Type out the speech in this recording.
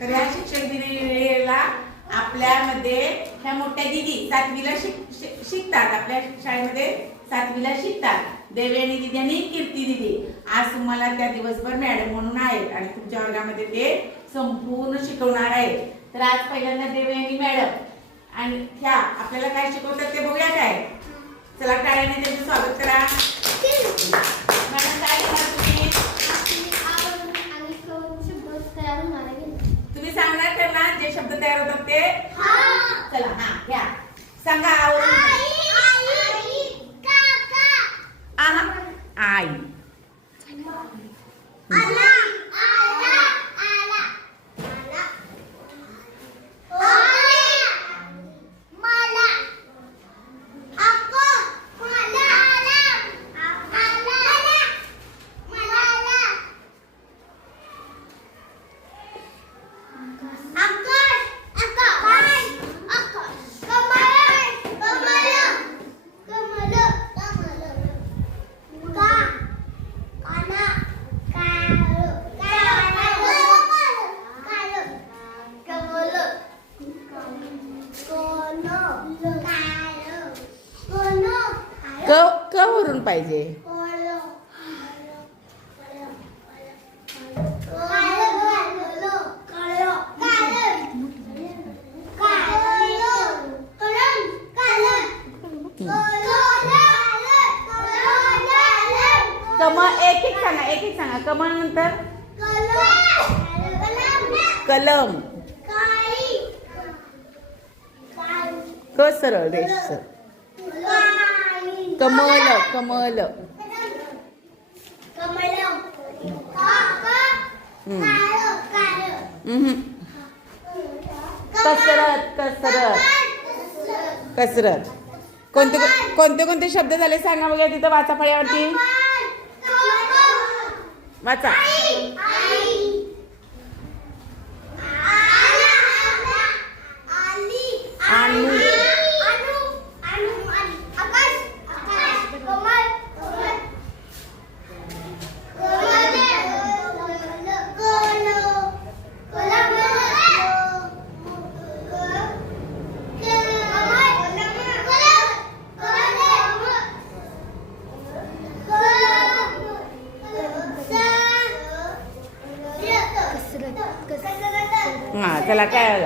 तर ह्या शिक्षक दिनाला आपल्यामध्ये ह्या मोठ्या दिदी 7वीला शिकतात, आपल्या शाळेमध्ये 7वीला शिकतात, देवयानी दिदी आणि कीर्ती दिदी. आज तुम्हाला त्या दिवसभर मॅडम म्हणून आहेत आणि तुमच्या वर्गामध्ये ते संपूर्ण शिकवणार आहेत. तर आज पहिल्यांदा देवयानी मॅडम आणि ह्या आपल्याला काय शिकवतात ते बघूया काय. चला टाळ्याने त्यांचं स्वागत करा. मॅडम काय करणार तुम्ही सांगणार त्यांना जे शब्द तयार होतात ते. चला हा घ्या सांगा. आई क वरून पाहिजे. कमळ एक एक सांगा. कमळ नंतर कलम. क सरळ रेष. कमल कमल. कसरत कसरत कसरत. कोणते कोणते कोणते शब्द झाले सांगा बघा. तिथं वाचा फळ्यावरती वाचा. चला काय